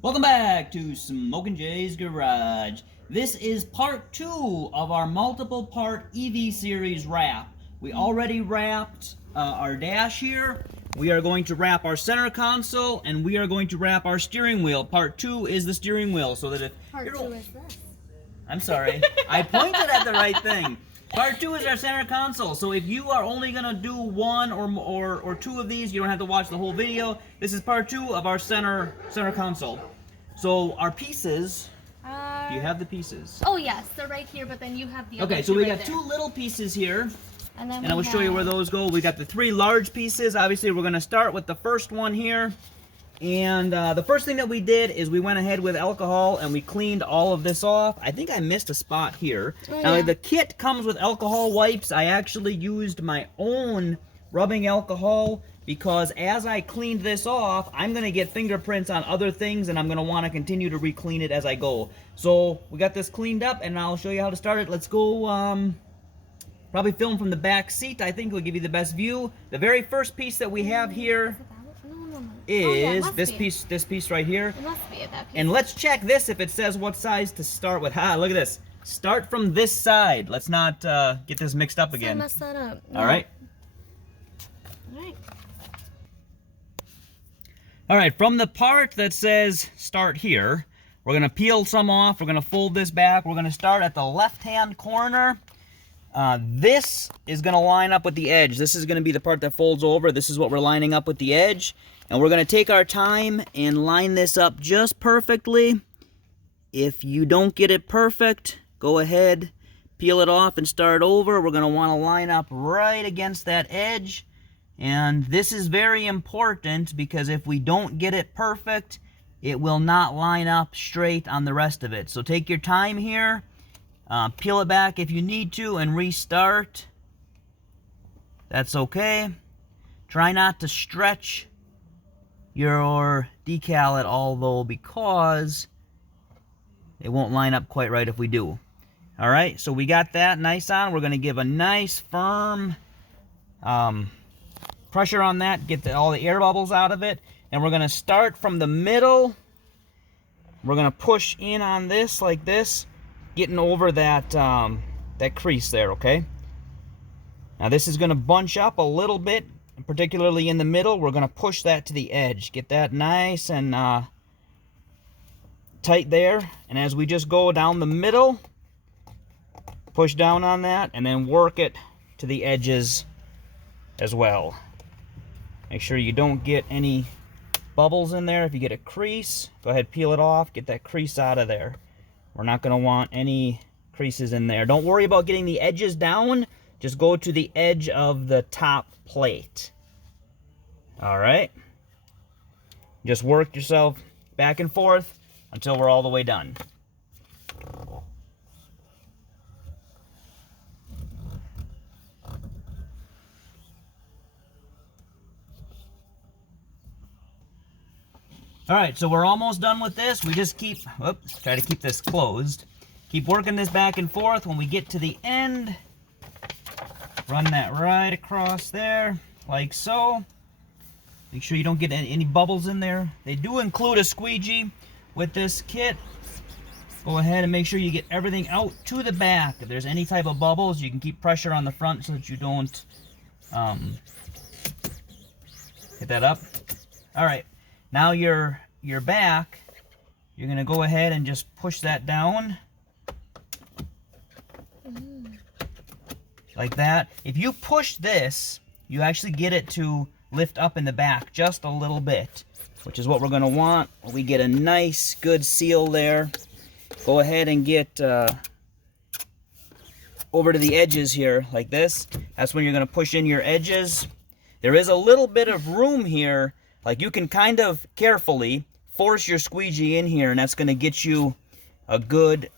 Welcome back to Smokin' Jay's Garage. This is part 2 of our multiple part EV series wrap. We already wrapped our dash here. We are going to wrap our center console, and we are going to wrap our steering wheel. Part 2 is the steering wheel, so that if Part 2 is this. I'm sorry, I pointed at the right thing. Part 2 is our center console, so if you are only going to do one or two of these, you don't have to watch the whole video. This is part 2 of our center console. So our pieces, do you have the pieces? Oh yes, they're right here, but then you have the other Okay, so we right got there. 2 little pieces here, and then I will show you where those go. We got the 3 large pieces. Obviously, we're going to start with the first one here. And the first thing that we did is we went ahead with alcohol and we cleaned all of this off. I think I missed a spot here. Oh, now, yeah. the kit comes with alcohol wipes. I actually used my own rubbing alcohol because as I cleaned this off, I'm going to get fingerprints on other things and I'm going to want to continue to re-clean it as I go. So we got this cleaned up and I'll show you how to start it. Let's go probably film from the back seat. I think will give you the best view. The very first piece that we have here is this piece right here. It must be at that piece. And let's check this if it says what size to start with. Look at this. Start from this side. Let's not get this mixed up again. Mess that up. No. All right. All right. All right. From the part that says start here, we're gonna peel some off. We're gonna fold this back. We're gonna start at the left-hand corner. This is going to line up with the edge. This is going to be the part that folds over. This is what we're lining up with the edge. And we're going to take our time and line this up just perfectly. If you don't get it perfect, go ahead, peel it off and start over. We're going to want to line up right against that edge. And this is very important because if we don't get it perfect, it will not line up straight on the rest of it. So take your time here. Peel it back if you need to and restart. That's okay. Try not to stretch your decal at all though, because it won't line up quite right if we do. Alright, so we got that nice on. We're going to give a nice firm pressure on that, get all the air bubbles out of it. And we're going to start from the middle. We're going to push in on this like this, getting over that that crease there, okay? Now this is going to bunch up a little bit, particularly in the middle. We're going to push that to the edge. Get that nice and tight there. And as we just go down the middle, push down on that and then work it to the edges as well. Make sure you don't get any bubbles in there. If you get a crease, go ahead, peel it off, get that crease out of there. We're not going to want any creases in there. Don't worry about getting the edges down. Just go to the edge of the top plate. All right. Just work yourself back and forth until we're all the way done. All right, so we're almost done with this. We just keep, try to keep this closed. Keep working this back and forth. When we get to the end, run that right across there, like so. Make sure you don't get any bubbles in there. They do include a squeegee with this kit. Go ahead and make sure you get everything out to the back. If there's any type of bubbles, you can keep pressure on the front so that you don't hit that up. All right. Now your back, you're going to go ahead and just push that down. Like that. If you push this, you actually get it to lift up in the back just a little bit, which is what we're going to want. We get a nice, good seal there. Go ahead and get over to the edges here, like this. That's when you're going to push in your edges. There is a little bit of room here. Like you can kind of carefully force your squeegee in here, and that's going to get you a good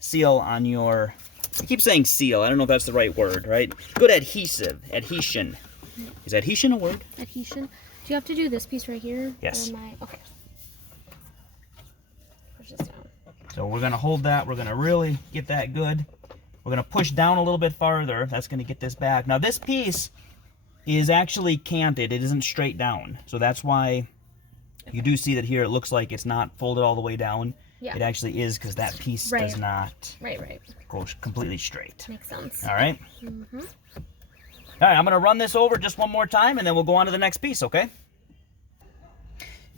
seal on your, I keep saying seal, I don't know if that's the right word, right? Good adhesive, adhesion. Is adhesion a word? Adhesion. Do you have to do this piece right here? Yes. Okay. Push this down. So we're going to hold that. We're going to really get that good. We're going to push down a little bit farther. That's going to get this back. Now this piece is actually canted. It isn't straight down. So that's why You do see that here it looks like it's not folded all the way down. Yeah. It actually is because that piece Right. does not Right. go completely straight. Makes sense. All right? Mm-hmm. All right, I'm going to run this over just one more time, and then we'll go on to the next piece, okay?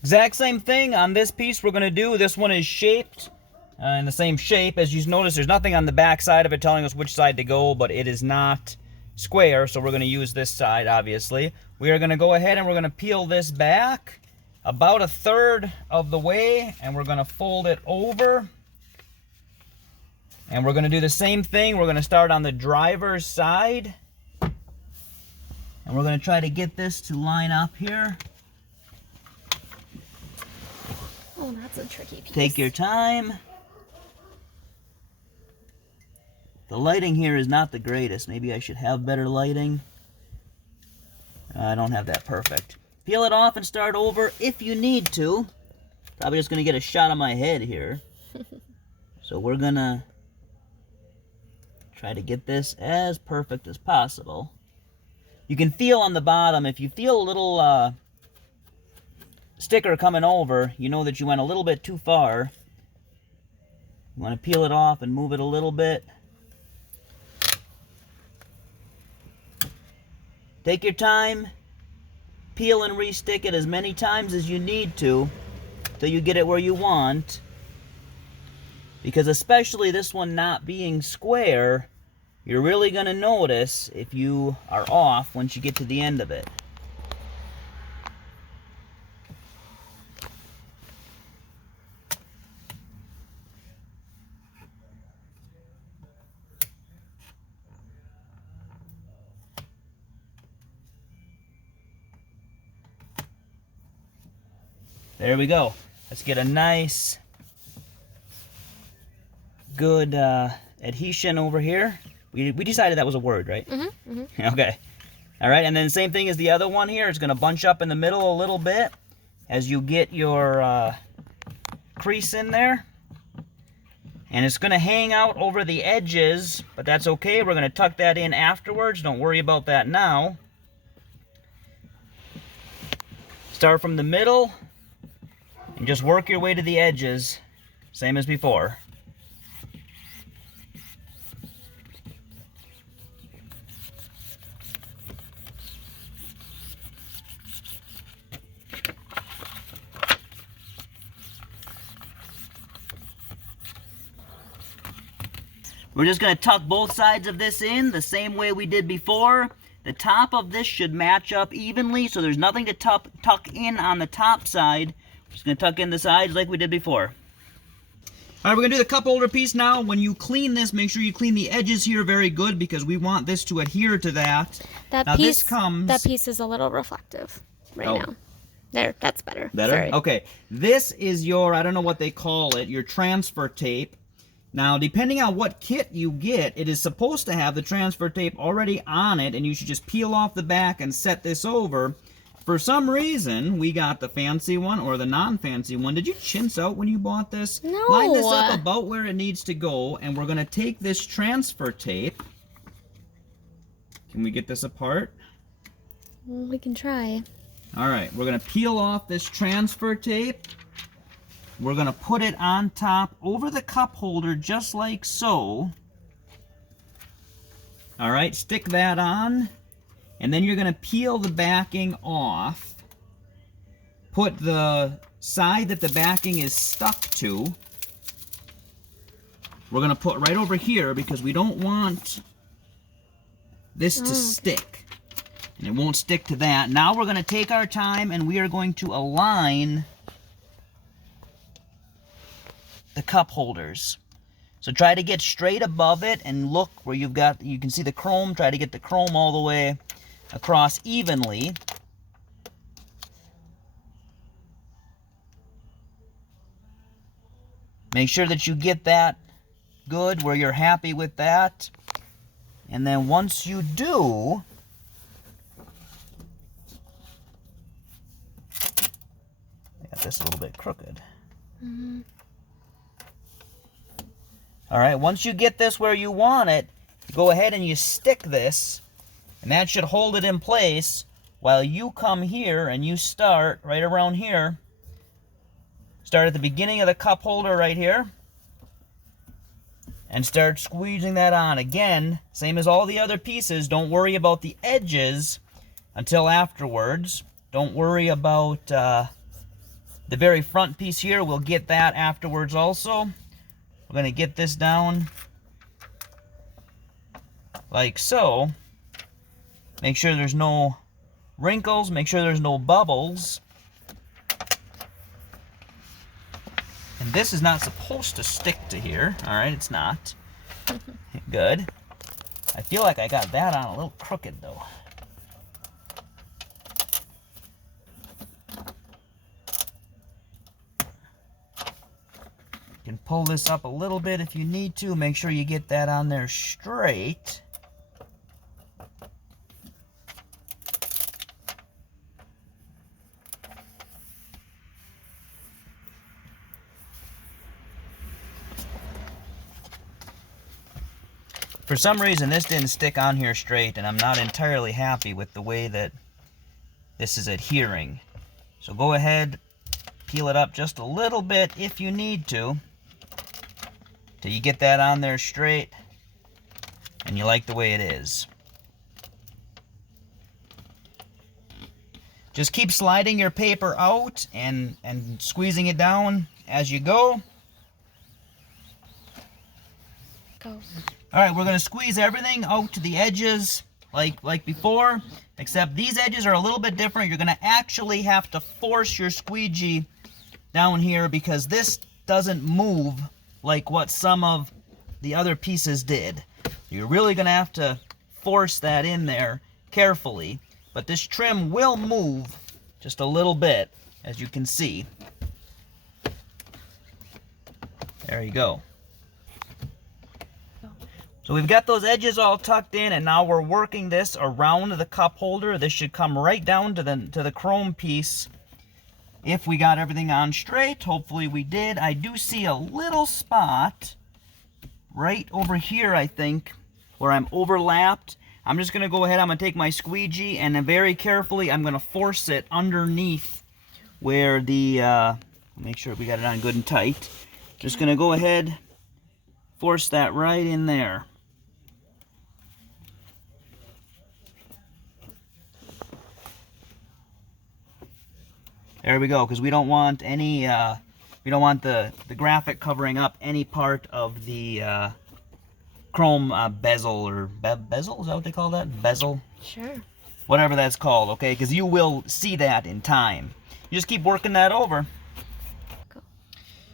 Exact same thing on this piece we're going to do. This one is shaped in the same shape. As you notice, there's nothing on the back side of it telling us which side to go, but it is not square, so we're going to use this side, obviously. We are going to go ahead and we're going to peel this back about 1/3 of the way, and we're going to fold it over. And we're going to do the same thing. We're going to start on the driver's side. And we're going to try to get this to line up here. Oh, that's a tricky piece. Take your time. The lighting here is not the greatest. Maybe I should have better lighting. I don't have that perfect. Peel it off and start over if you need to. Probably just going to get a shot of my head here. So we're going to try to get this as perfect as possible. You can feel on the bottom, if you feel a little sticker coming over, you know that you went a little bit too far. You want to peel it off and move it a little bit. Take your time, peel and re-stick it as many times as you need to till you get it where you want. Because especially this one not being square, you're really going to notice if you are off once you get to the end of it. There we go. Let's get a nice, good adhesion over here. We decided that was a word, right? Mm-hmm. Mm-hmm. Okay. All right, and then same thing as the other one here. It's going to bunch up in the middle a little bit as you get your crease in there. And it's going to hang out over the edges, but that's okay. We're going to tuck that in afterwards. Don't worry about that now. Start from the middle and just work your way to the edges, same as before. We're just going to tuck both sides of this in the same way we did before. The top of this should match up evenly, so there's nothing to tuck in on the top side. We're just going to tuck in the sides like we did before. All right, we're going to do the cup holder piece now. When you clean this, make sure you clean the edges here very good because we want this to adhere to that. That now, piece, this comes... that piece is a little reflective right now. There, that's better. Better? Sorry. Okay. This is your, I don't know what they call it, your transfer tape. Now, depending on what kit you get, it is supposed to have the transfer tape already on it, and you should just peel off the back and set this over. For some reason, we got the fancy one or the non-fancy one. Did you chintz out when you bought this? No. Line this up about where it needs to go, and we're going to take this transfer tape. Can we get this apart? Well, we can try. All right, we're going to peel off this transfer tape. We're going to put it on top over the cup holder just like so. All right, stick that on. And then you're going to peel the backing off. Put the side that the backing is stuck to. We're going to put right over here because we don't want this to stick. And it won't stick to that. Now we're going to take our time and we are going to align the cup holders. So try to get straight above it and look where you can see the chrome. Try to get the chrome all the way across evenly. Make sure that you get that good where you're happy with that. And then once you do, I got this a little bit crooked. Mm-hmm. All right, once you get this where you want it, go ahead and you stick this, and that should hold it in place while you come here and you start right around here Start at the beginning of the cup holder right here. And start squeezing that on. Again, same as all the other pieces, don't worry about the edges until afterwards. Don't worry about the very front piece here. We'll get that afterwards also. We're going to get this down like so. Make sure there's no wrinkles. Make sure there's no bubbles. And this is not supposed to stick to here. All right, it's not. Good. I feel like I got that on a little crooked though. You can pull this up a little bit if you need to. Make sure you get that on there straight. For some reason, this didn't stick on here straight, and I'm not entirely happy with the way that this is adhering. So go ahead, peel it up just a little bit if you need to, till you get that on there straight, and you like the way it is. Just keep sliding your paper out and squeezing it down as you go. Go. All right, we're going to squeeze everything out to the edges like before, except these edges are a little bit different. You're going to actually have to force your squeegee down here because this doesn't move like what some of the other pieces did. You're really going to have to force that in there carefully, but this trim will move just a little bit, as you can see. There you go. So we've got those edges all tucked in, and now we're working this around the cup holder. This should come right down to the chrome piece if we got everything on straight. Hopefully we did. I do see a little spot right over here, I think, where I'm overlapped. I'm just going to go ahead, I'm going to take my squeegee, and then very carefully I'm going to force it underneath where the, make sure we got it on good and tight. Just going to go ahead, force that right in there. There we go, because we don't want any, we don't want the graphic covering up any part of the chrome bezel, or bezel, is that what they call that? Bezel? Sure. Whatever that's called, okay? Because you will see that in time. You just keep working that over. Cool.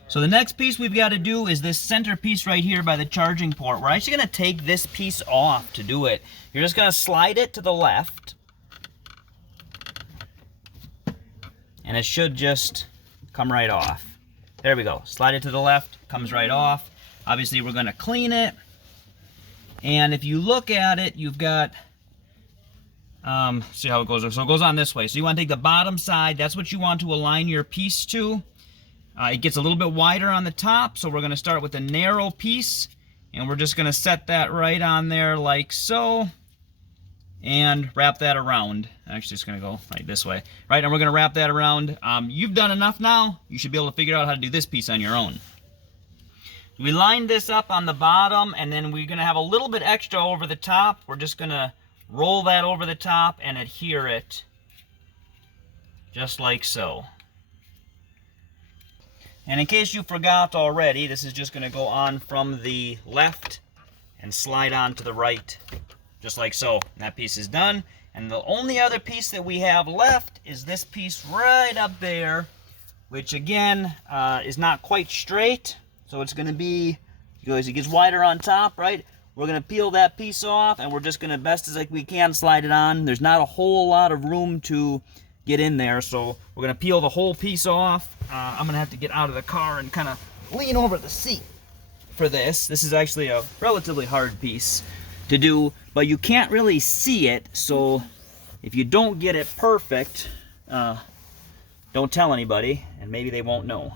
So the next piece we've got to do is this center piece right here by the charging port. We're actually going to take this piece off to do it. You're just going to slide it to the left. And it should just come right off. There we go. Slide it to the left, comes right off. Obviously, we're going to clean it. And if you look at it, you've got, see how it goes. So it goes on this way. So you want to take the bottom side. That's what you want to align your piece to. It gets a little bit wider on the top, so we're going to start with a narrow piece. And we're just going to set that right on there like so. And wrap that around. Actually, it's going to go like this way. Right, and we're going to wrap that around. You've done enough now. You should be able to figure out how to do this piece on your own. We lined this up on the bottom, and then we're going to have a little bit extra over the top. We're just going to roll that over the top and adhere it just like so. And in case you forgot already, this is just going to go on from the left and slide on to the right. Just like so. That piece is done. And the only other piece that we have left is this piece right up there, which again is not quite straight. So it's going to be, as it gets wider on top, right? We're going to peel that piece off, and we're just going to, best as we can, slide it on. There's not a whole lot of room to get in there, so we're going to peel the whole piece off. I'm going to have to get out of the car and kind of lean over the seat for this. This is actually a relatively hard piece to do, but you can't really see it, so if you don't get it perfect, don't tell anybody, and maybe they won't know.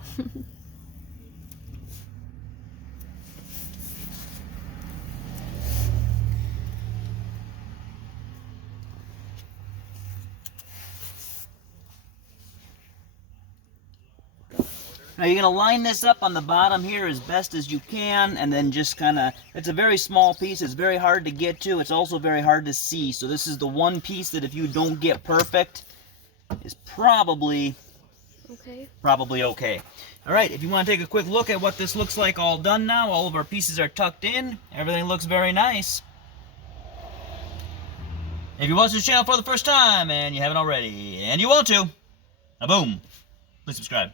Now you're going to line this up on the bottom here as best as you can, and then just kind of, it's a very small piece, it's very hard to get to, it's also very hard to see. So this is the one piece that if you don't get perfect, is probably okay. All right, if you want to take a quick look at what this looks like all done now, all of our pieces are tucked in, everything looks very nice. If you watch this channel for the first time and you haven't already, and you want to, boom, please subscribe.